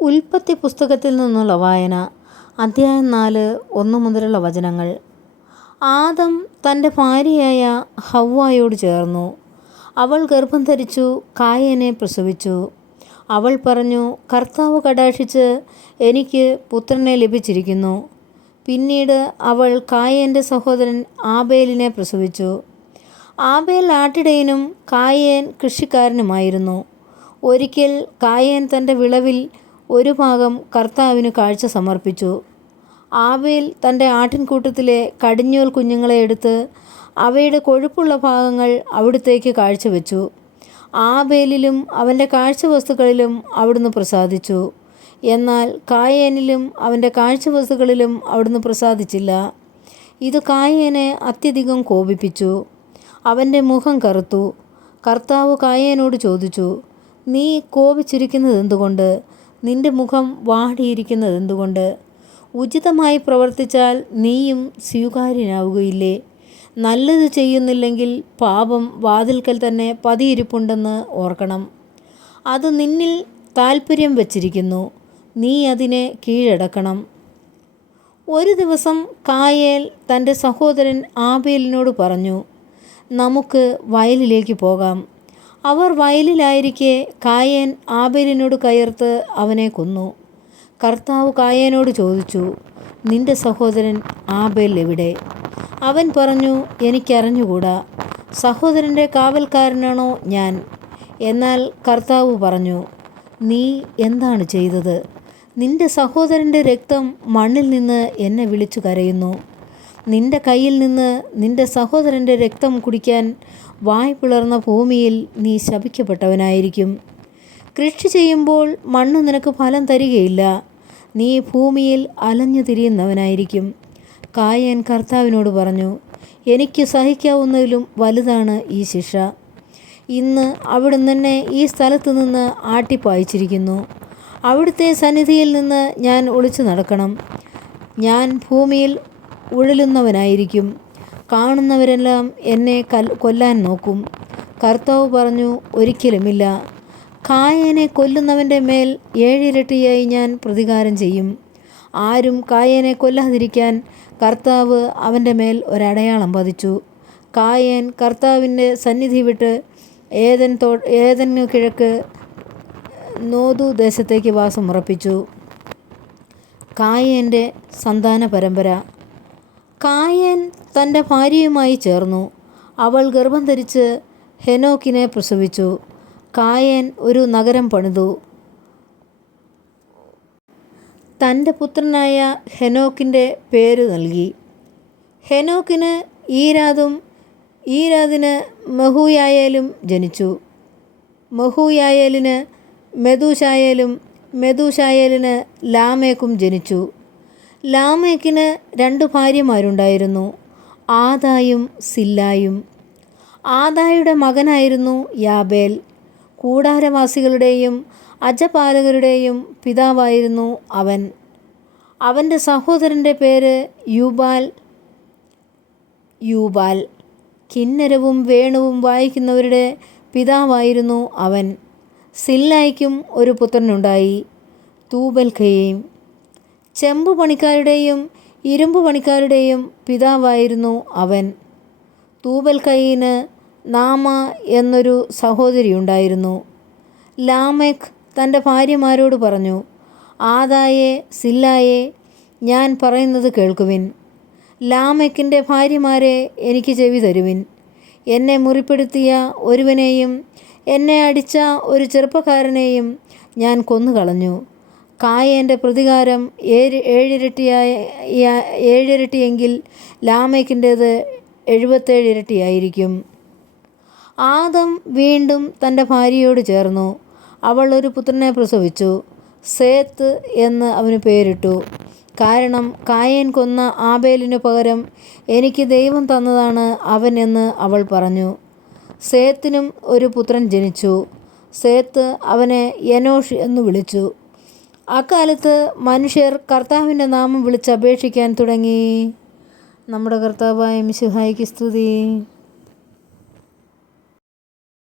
ഉൽപ്പത്തി പുസ്തകത്തിൽ നിന്നുള്ള വായന. അധ്യായം 4 1 മുതലുള്ള വചനങ്ങൾ. ആദം തൻ്റെ ഭാര്യയായ ഹവ്വായോട് ചേർന്നു. അവൾ ഗർഭം ധരിച്ചു കായേനെ പ്രസവിച്ചു. അവൾ പറഞ്ഞു, കർത്താവ് കടാക്ഷിച്ച് എനിക്ക് പുത്രനെ ലഭിച്ചിരിക്കുന്നു. പിന്നീട് അവൾ കായേൻ്റെ സഹോദരൻ ആബേലിനെ പ്രസവിച്ചു. ആബേൽ ആട്ടിടയനും കായേൻ കൃഷിക്കാരനുമായിരുന്നു. ഒരിക്കൽ കായേൻ തൻ്റെ വിളവിൽ ഒരു ഭാഗം കർത്താവിന് കാഴ്ച സമർപ്പിച്ചു. ആബേൽ തൻ്റെ ആട്ടിൻകൂട്ടത്തിലെ കടിഞ്ഞൂൽ കുഞ്ഞുങ്ങളെ എടുത്ത് അവയുടെ കൊഴുപ്പുള്ള ഭാഗങ്ങൾ അവിടുത്തേക്ക് കാഴ്ചവെച്ചു. ആബേലിലും അവൻ്റെ കാഴ്ചവസ്തുക്കളിലും അവിടുന്ന് പ്രസാദിച്ചു. എന്നാൽ കായേനിലും അവൻ്റെ കാഴ്ചവസ്തുക്കളിലും അവിടുന്ന് പ്രസാദിച്ചില്ല. ഇത് കായേനെ അത്യധികം കോപിപ്പിച്ചു. അവൻ്റെ മുഖം കറുത്തു. കർത്താവ് കായേനോട് ചോദിച്ചു, നീ കോപിച്ചിരിക്കുന്നത് എന്തുകൊണ്ട്? നിന്റെ മുഖം വാടിയിരിക്കുന്നത് എന്തുകൊണ്ട്? ഉചിതമായി പ്രവർത്തിച്ചാൽ നീയും സ്വീകാര്യനാവുകയില്ലേ? നല്ലത് ചെയ്യുന്നില്ലെങ്കിൽ പാപം വാതിൽക്കൽ തന്നെ പതിയിരിപ്പുണ്ടെന്ന് ഓർക്കണം. അത് നിന്നിൽ താൽപ്പര്യം വച്ചിരിക്കുന്നു, നീ അതിനെ കീഴടക്കണം. ഒരു ദിവസം കായേൽ തൻ്റെ സഹോദരൻ ആബേലിനോട് പറഞ്ഞു, നമുക്ക് വയലിലേക്ക് പോകാം. അവർ വയലിലായിരിക്കെ കായേൻ ആബേലിനോട് കയർത്ത് അവനെ കൊന്നു. കർത്താവ് കായേനോട് ചോദിച്ചു, നിന്റെ സഹോദരൻ ആബേൽ എവിടെ? അവൻ പറഞ്ഞു, എനിക്കറിഞ്ഞുകൂടാ. സഹോദരൻ്റെ കാവൽക്കാരനാണോ ഞാൻ? എന്നാൽ കർത്താവ് പറഞ്ഞു, നീ എന്താണ് ചെയ്തത്? നിന്റെ സഹോദരൻ്റെ രക്തം മണ്ണിൽ നിന്ന് എന്നെ വിളിച്ചു കരയുന്നു. നിന്റെ കയ്യിൽ നിന്ന് നിന്റെ സഹോദരൻ്റെ രക്തം കുടിക്കാൻ വായ് പിളർന്ന ഭൂമിയിൽ നീ ശപിക്കപ്പെട്ടവനായിരിക്കും. കൃഷി ചെയ്യുമ്പോൾ മണ്ണ് നിനക്ക് ഫലം തരികയില്ല. നീ ഭൂമിയിൽ അലഞ്ഞു തിരിയുന്നവനായിരിക്കും. കായേൻ കർത്താവിനോട് പറഞ്ഞു, എനിക്ക് സഹിക്കാവുന്നതിലും വലുതാണ് ഈ ശിക്ഷ. ഇന്ന് അവിടുന്ന് എന്നെ ഈ സ്ഥലത്ത് നിന്ന് ആട്ടിപ്പായിച്ചിരിക്കുന്നു. അവിടുത്തെ സന്നിധിയിൽ നിന്ന് ഞാൻ ഒളിച്ചു നടക്കണം. ഞാൻ ഭൂമിയിൽ ഉഴലുന്നവനായിരിക്കും. കാണുന്നവരെല്ലാം എന്നെ കൊല്ലാൻ നോക്കും. കർത്താവ് പറഞ്ഞു, ഒരിക്കലുമില്ല. കായേനെ കൊല്ലുന്നവൻ്റെ മേൽ 7 ഇരട്ടിയായി ഞാൻ പ്രതികാരം ചെയ്യും. ആരും കായേനെ കൊല്ലാതിരിക്കാൻ കർത്താവ് അവൻ്റെ മേൽ ഒരടയാളം പതിച്ചു. കായേൻ കർത്താവിൻ്റെ സന്നിധി വിട്ട് ഏദന് കിഴക്ക് നോദു ദേശത്തേക്ക് വാസമുറപ്പിച്ചു. കായേൻ്റെ സന്താന പരമ്പര. കായേൻ തൻ്റെ ഭാര്യയുമായി ചേർന്നു. അവൾ ഗർഭം ധരിച്ച് ഹെനോക്കിനെ പ്രസവിച്ചു. കായേൻ ഒരു നഗരം പണിതു. തൻ്റെ പുത്രനായ ഹെനോക്കിൻ്റെ പേര് നൽകി. ഹെനോക്കിന് ഈരാദും ഈരാദിന് മെഹൂയായേലും ജനിച്ചു. മെഹൂയായേലിന് മെതൂശായേലും മെതൂശായേലിന് ലാമേക്കും ജനിച്ചു. ലാമേക്കിന് 2 ഭാര്യമാരുണ്ടായിരുന്നു, ആദായും സില്ലായും. ആദായുടെ മകനായിരുന്നു യാബേൽ. കൂടാരവാസികളുടെയും അജപാലകരുടെയും പിതാവായിരുന്നു അവൻ. അവൻ്റെ സഹോദരൻ്റെ പേര് യൂബാൽ. കിന്നരവും വേണുവും വായിക്കുന്നവരുടെ പിതാവായിരുന്നു അവൻ. സില്ലായ്ക്കും ഒരു പുത്രനുണ്ടായി, തൂബൽഖയീം. ചെമ്പു പണിക്കാരുടെയും ഇരുമ്പ് പണിക്കാരുടെയും പിതാവായിരുന്നു അവൻ. തൂബൽഖയീന് നാമ എന്നൊരു സഹോദരിയുണ്ടായിരുന്നു. ലാമെക്ക് തൻ്റെ ഭാര്യമാരോട് പറഞ്ഞു, ആദായെ, സില്ലായെ, ഞാൻ പറയുന്നത് കേൾക്കുവിൻ. ലാമെക്കിൻ്റെ ഭാര്യമാരെ എനിക്ക് ചെവി തരുവിൻ. എന്നെ മുറിപ്പെടുത്തിയ ഒരുവനെയും എന്നെ അടിച്ച ഒരു ചെറുപ്പക്കാരനെയും ഞാൻ കൊന്നുകളഞ്ഞു. കായേൻ്റെ പ്രതികാരം 7 ഇരട്ടിയെങ്കിൽ ലാമേക്കിൻ്റേത് 77 ഇരട്ടിയായിരിക്കും. ആദം വീണ്ടും തൻ്റെ ഭാര്യയോട് ചേർന്നു. അവൾ ഒരു പുത്രനെ പ്രസവിച്ചു. സേത്ത് എന്ന് അവന് പേരിട്ടു. കാരണം കായേൻ കൊന്ന ആബേലിനു പകരം എനിക്ക് ദൈവം തന്നതാണ് അവൻ എന്ന് അവൾ പറഞ്ഞു. സേത്തിനും ഒരു പുത്രൻ ജനിച്ചു. സേത്ത് അവനെ എനോഷ് എന്ന് വിളിച്ചു. അക്കാലത്ത് മനുഷ്യർ കർത്താവിൻ്റെ നാമം വിളിച്ചപേക്ഷിക്കാൻ തുടങ്ങി. നമ്മുടെ കർത്താവായ മിശിഹായ്ക്ക് സ്തുതി.